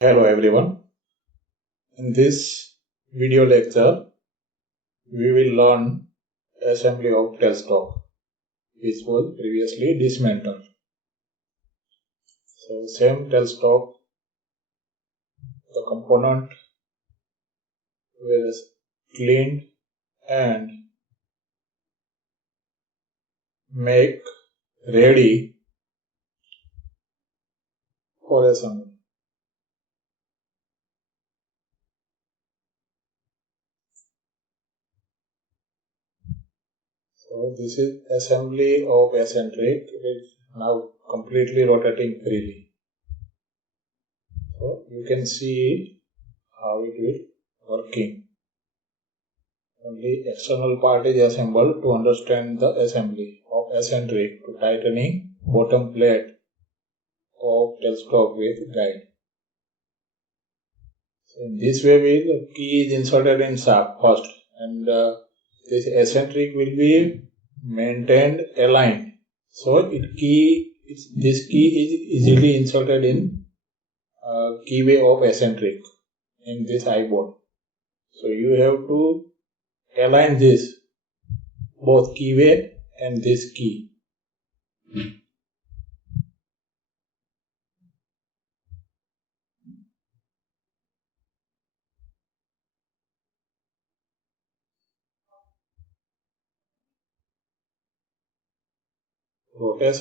Hello everyone. In this video lecture, we will learn assembly of tailstock, which was previously dismantled. So same tailstock, the component was cleaned and make ready for assembly. So this is assembly of eccentric. It is now completely rotating freely. So you can see how it will working. Only external part is assembled to understand the assembly of eccentric to tightening bottom plate of tailstock with guide. So in this way, the key is inserted in shaft first, and this eccentric will be maintained aligned. So this key is easily inserted in keyway of eccentric in this eye-bolt. So you have to align this both keyway and this key.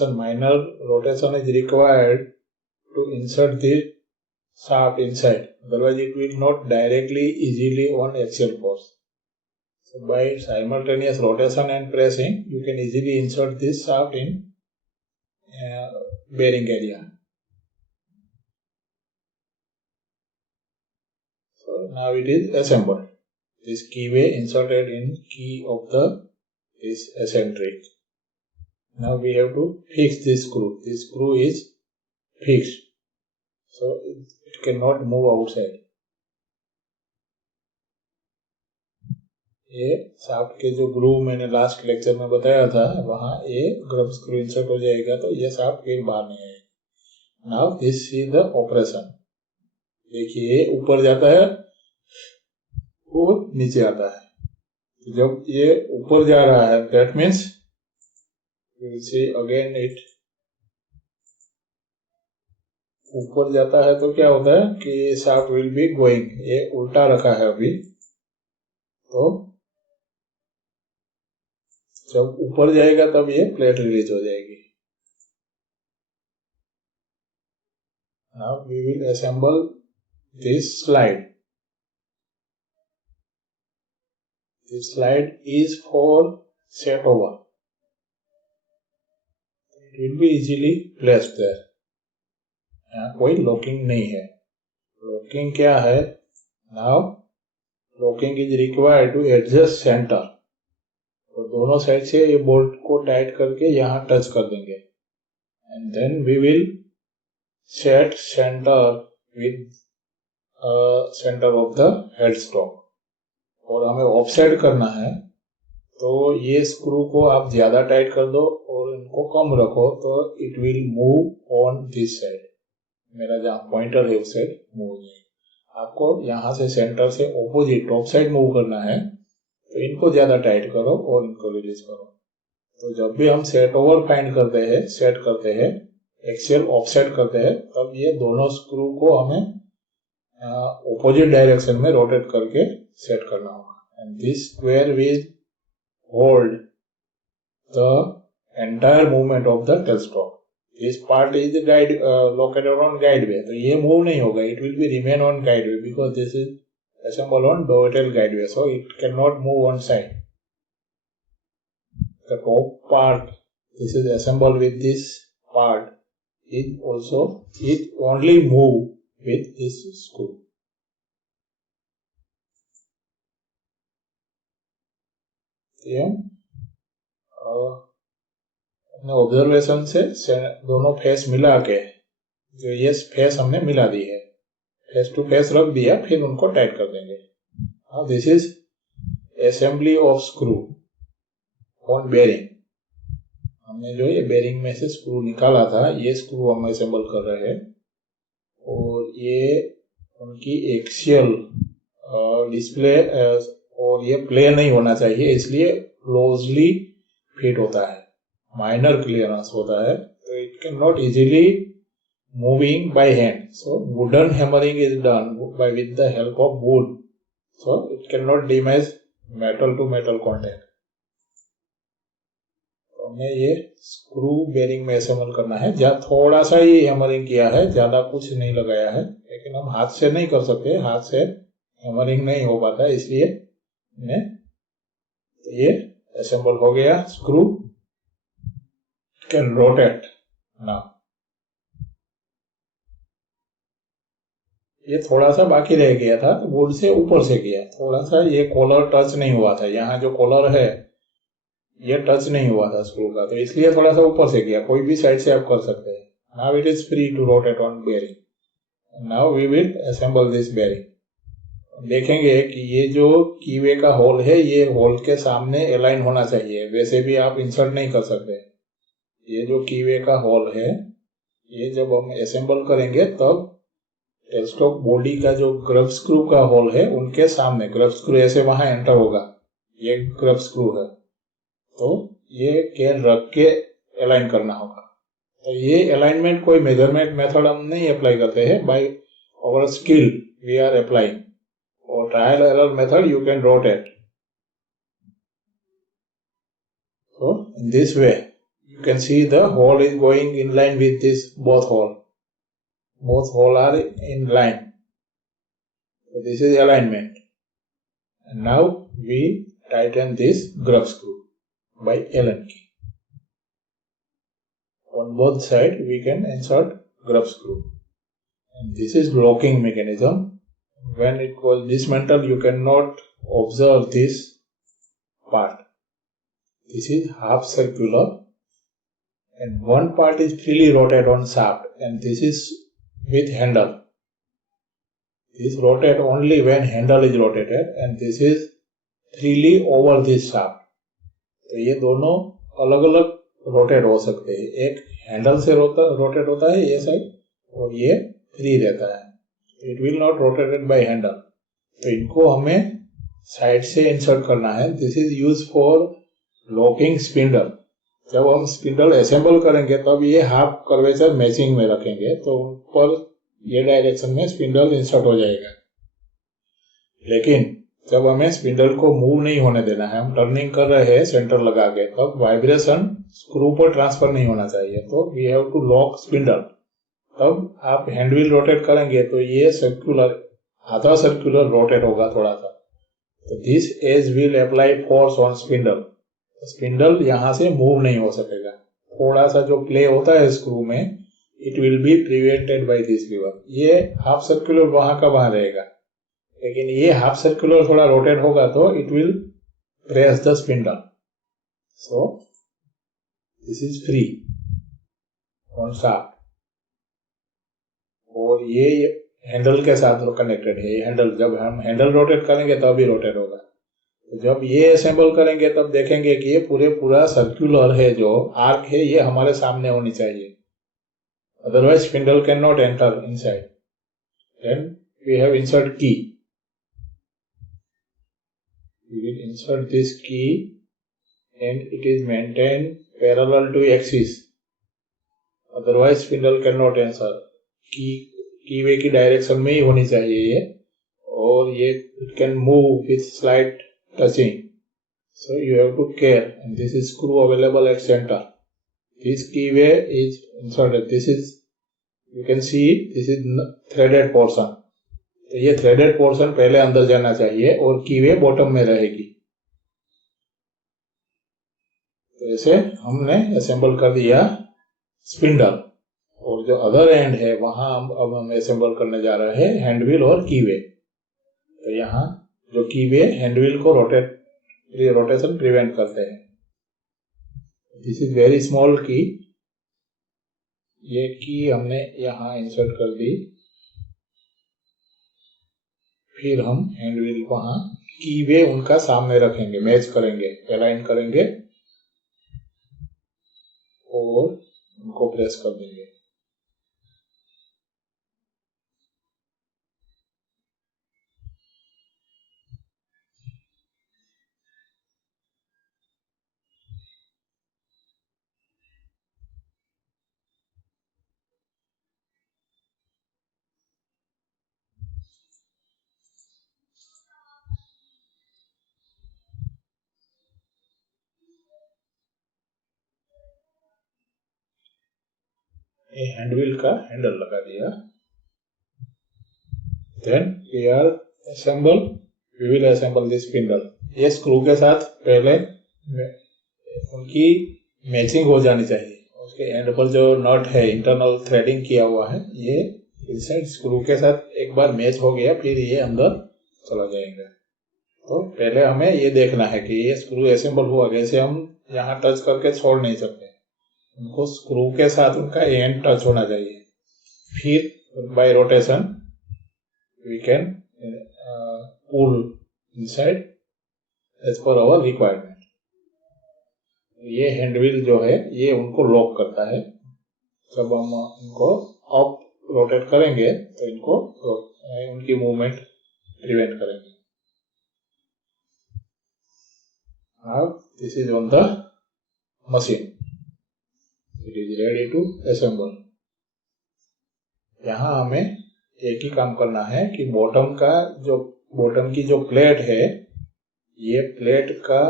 Minor rotation is required to insert the shaft inside. Otherwise, it will not directly easily on axial force. So by simultaneous rotation and pressing, you can easily insert this shaft in bearing area. So now it is assembled. This keyway inserted in key of this eccentric. Now we have to fix this screw. This screw is fixed, so it cannot move outside. ये shaft के जो groove मैंने last lecture में बताया था, वहां ये grub screw insert हो जाएगा तो ये शाफ्ट कहीं बाहर नहीं आएगा. Now this is the operation. देखिए ऊपर जाता है और नीचे आता है. जब ये ऊपर जा रहा है that means will see again it ऊपर जाता है तो क्या होता है कि शाफ्ट विल बी गोइंग. ये उल्टा रखा है अभी, तो जब ऊपर जाएगा तब ये प्लेट रिलीज हो जाएगी. Now we will assemble this slide. This slide is for set over. It will be easily placed there. यहाँ कोई locking नहीं है. Locking क्या है? Now locking is required to adjust center. तो दोनों साइड से ये बोल्ट को टाइट करके यहाँ टच कर देंगे. And then we will set center with center of the headstock. और हमें ऑफसेट करना है तो ये स्क्रू को आप ज्यादा टाइट कर दो और इनको कम रखो तो it will move on this side. मेरा जहाँ पॉइंटर है उस साइड मूव हो जाएगा. आपको यहाँ से सेंटर से ऑपोजिट टॉप साइड मूव करना है तो इनको ज्यादा टाइट करो और इनको रिलीज करो. तो जब भी हम सेट ओवर फाइंड करते हैं, सेट करते हैं, एक्सियल ऑफसेट करते हैं, तब ये दोनों स्क्रू को हमें ऑपोजिट डायरेक्शन में रोटेट करके सेट करना होगा. And this square will hold the entire movement of the tailstock. This part is guide located on guide way, तो ये मूव नहीं होगा. It will be remain on guide way because this is assembled on dovetail guide way, so it cannot move on side. The top part, this is assembled with this part, it only move with this screw. Observation से दोनों face मिला के जो ये face हमने मिला दी है, face to face रख दिया, फिर उनको टाइट कर देंगे. This is assembly of screw on bearing. हमने जो ये बेरिंग में से स्क्रू निकाला था, ये स्क्रू हम असेंबल कर रहे हैं और ये उनकी एक्सियल डिस्प्ले और ये प्ले नहीं होना चाहिए, इसलिए क्लोजली फिट होता है, माइनर क्लियरेंस होता है, तो it can not easily moving by hand. So wooden hammering is done by with the help of wood, so it cannot damage metal to metal contact. तो हमें ये स्क्रू बेरिंग में assemble करना है. जहाँ थोड़ा सा ही हैमरिंग किया है, ज्यादा कुछ नहीं लगाया है, लेकिन हम हाथ से नहीं कर सकते, हाथ से हैमरिंग नहीं हो पाता, इसलिए ये असेंबल हो गया. Screw can rotate now. ये थोड़ा सा बाकी रह गया था, तो बोर्ड से ऊपर से किया, थोड़ा सा ये कॉलर टच नहीं हुआ था, यहाँ जो कॉलर है ये टच नहीं हुआ था स्क्रू का, तो इसलिए थोड़ा सा ऊपर से किया. कोई भी साइड से आप कर सकते हैं. Now it is free to rotate on bearing. Now we will assemble this bearing. देखेंगे कि ये जो कीवे का होल है, ये होल के सामने अलाइन होना चाहिए, वैसे भी आप इंसर्ट नहीं कर सकते. ये जो कीवे का होल है, ये जब हम असेंबल करेंगे तब टेलस्टॉक बॉडी का जो ग्रब स्क्रू का होल है, उनके सामने ग्रब स्क्रू ऐसे वहां एंटर होगा. ये ग्रब स्क्रू है, तो ये केयर रख के अलाइन करना होगा. तो ये अलाइनमेंट कोई मेजरमेंट मेथड हम नहीं अप्लाई करते हैं, by our skill we are applying, और trial error method you can rotate. So in this way you can see the hole is going in line with this both hole. Both hole are in line. So this is alignment. And now we tighten this grub screw by Allen key. On both sides we can insert grub screw. And this is locking mechanism. When it was dismantled, you cannot observe this part. This is half circular, and one part is freely rotated on shaft, and this is with handle. This rotate only when handle is rotated, and this is freely over this shaft. तो ये दोनों अलग अलग rotate हो सकते हैं. एक handle से रोटेट होता है ये साइड, और ये फ्री रहता है. It will not rotated bye handle. तो इनको हमें साइड से इंसर्ट करना है. This is use for locking spindle. जब हम स्पिंडल असेंबल करेंगे तब ये हाफ कर्वेचर मैचिंग में रखेंगे, तो ऊपर ये डायरेक्शन में स्पिंडल इंसर्ट हो जाएगा. लेकिन जब हमें स्पिंडल को मूव नहीं होने देना है, हम टर्निंग कर रहे हैं सेंटर लगा के, तब वाइब्रेशन स्क्रू पर ट्रांसफर नहीं होना चाहिए. तो we have to lock spindle. तब आप हैंड व्हील रोटेट करेंगे तो ये सर्कुलर, आधा सर्कुलर रोटेट होगा थोड़ा सा. तो this edge will apply force on spindle. Spindle यहां से मूव नहीं हो सकेगा. थोड़ा सा जो प्ले होता है स्क्रू में, it will be prevented by this lever. ये हाफ सर्कुलर वहां का वहां रहेगा, लेकिन ये हाफ सर्कुलर थोड़ा रोटेट होगा तो it will press the spindle. So this is free on shaft. और ये हैंडल के साथ कनेक्टेड है. ये हैंडल, जब हम हैंडल रोटेट करेंगे तब भी रोटेट होगा. तो जब ये असेंबल करेंगे तब देखेंगे कि ये पूरा सर्कुलर है, जो आर्क है ये हमारे सामने होनी चाहिए, otherwise spindle can not enter inside. Then we have insert key. we will insert this key and it is maintained parallel to axis, otherwise spindle cannot enter. कीवे की डायरेक्शन में ही होनी चाहिए ये, और ये it can move with slight touching. So you have to care, and this is screw available at center. This keyway is inserted. This is, you can see, this is threaded portion. तो ये threaded portion पहले अंदर जाना चाहिए और कीवे bottom में रहेगी. तो ऐसे हमने असेंबल कर दिया स्पिंडल, और जो अदर एंड है वहां अब हम असेंबल करने जा रहे हैं हैंड व्हील और कीवे. तो यहाँ जो कीवे हैंड व्हील को रोटेशन प्रिवेंट करते हैं. दिस इज वेरी स्मॉल की. ये की हमने यहाँ इंसर्ट कर दी. फिर हम हैंड व्हील वहां कीवे उनका सामने रखेंगे, मैच करेंगे, अलाइन करेंगे और उनको प्रेस कर देंगे. ये हैंडविल का हैंडल लगा दिया। Then we will assemble this spindle। ये स्क्रू के साथ पहले उनकी मैचिंग हो जानी चाहिए। उसके एंड पर जो नट है इंटरनल थ्रेडिंग किया हुआ है, ये इनसाइड स्क्रू के साथ एक बार मैच हो गया फिर ये अंदर चला जाएगा। तो पहले हमें ये देखना है कि ये स्क्रू असेंबल हुआ कैसे। हम यहाँ टच करके छोड़ नहीं सकते, उनको स्क्रू के साथ उनका एंड टच होना चाहिए। फिर bye rotation we can pull inside as per our requirement। ये हैंडविल जो है ये उनको लॉक करता है। जब हम इनको अप रोटेट करेंगे तो इनको उनकी मूवमेंट प्रिवेंट करेंगे। Now this is on the machine, it is ready to assemble। यहाँ हमें एक ही काम करना है कि बॉटम की जो प्लेट है, ये प्लेट का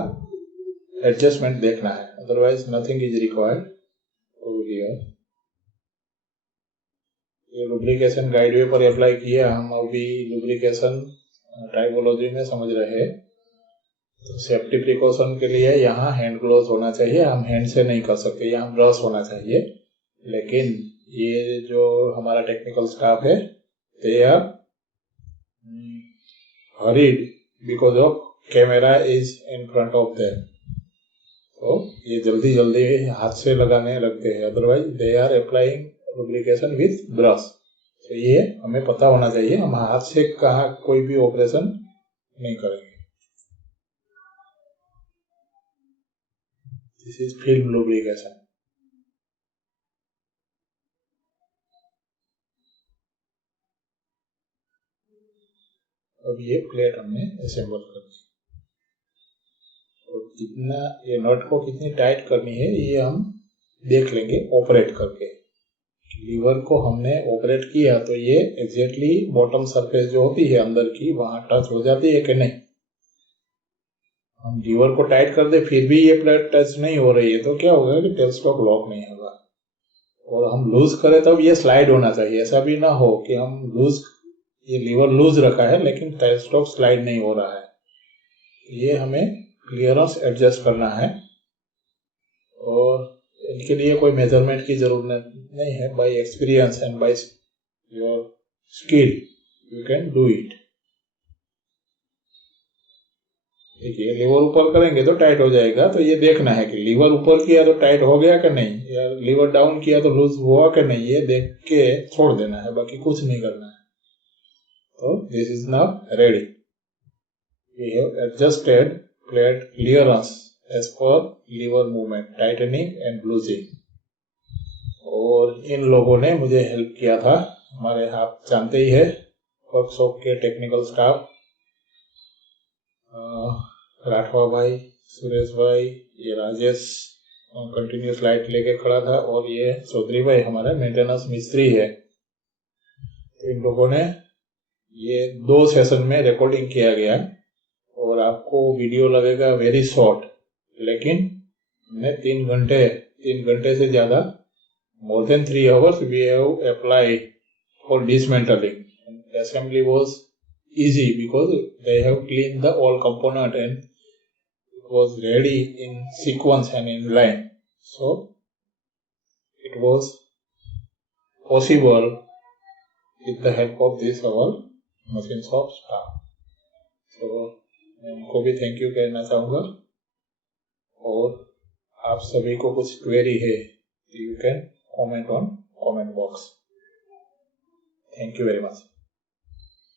एडजस्टमेंट देखना है, otherwise nothing is required over here. ये लुब्रिकेशन गाइड वे पर अप्लाई किया। हम अभी लुब्रिकेशन टाइपोलॉजी में समझ रहे हैं। तो सेफ्टी प्रिकॉशन के लिए यहाँ हैंड ग्लोव्स होना चाहिए। हम हैंड से नहीं कर सकते, यहाँ ब्रश होना चाहिए। लेकिन ये जो हमारा टेक्निकल स्टाफ है, they are hurried because of camera is in front of them। तो ये जल्दी जल्दी हाथ से लगाने लगते हैं, otherwise they are applying lubrication with brush। तो ये हमें पता होना चाहिए, हम हाथ से कहाँ कोई भी ऑपरेशन नहीं करेंगे। This is film lubrication। अब ये प्लेट हमने असेंबल कर दी। और कितना ये नट को कितनी टाइट करनी है ये हम देख लेंगे ऑपरेट करके। लीवर को हमने ऑपरेट किया तो ये एग्जैक्टली बॉटम सरफेस जो होती है अंदर की वहां टच हो जाती है कि नहीं। हम लीवर को टाइट कर दे फिर भी ये प्लेट टच नहीं हो रही है तो क्या होगा कि टेल स्टॉक लॉक नहीं होगा। और हम लूज करें तब ये स्लाइड होना चाहिए। ऐसा भी ना हो कि हम ये लीवर लूज रखा है लेकिन टेल स्टॉक स्लाइड नहीं हो रहा है। ये हमें क्लियरेंस एडजस्ट करना है और इनके लिए कोई मेजरमेंट की जरूरत नहीं है। Bye experience and by your skill you can do it. देखिए लीवर ऊपर करेंगे तो टाइट हो जाएगा, तो ये देखना है कि लीवर ऊपर किया तो टाइट हो गया कि नहीं, या लीवर डाउन किया तो लूज हुआ कि नहीं, ये देख के छोड़ देना है, बाकी कुछ नहीं करना है। तो this is now ready. We have adjusted plate clearance as per lever movement, tightening and loosening. और इन लोगों ने मुझे हेल्प किया था, हमारे आप जानते ही है वर्कशॉप के टेक्निकल स्टाफ, राठवा भाई, सुरेश भाई, ये राजेश कंटिन्यूस लाइट लेके खड़ा था और ये चौधरी भाई हमारा मेंटेनेंस मिस्त्री है। तो इन लोगों ने ये 2 सेशन में रिकॉर्डिंग किया गया और आपको वीडियो लगेगा वेरी शॉर्ट, लेकिन हमने 3 घंटे से ज्यादा, more than 3 hours we have applied for dismantling। Assembly was easy because they have cleaned the all component and it was ready in sequence and in line, so it was possible with the help of this our machine shop staff। so मैं उनको भी thank you कहना चाहूँगा। और आप सभी को कुछ क्वेरी है you can comment on comment box। Thank you very much।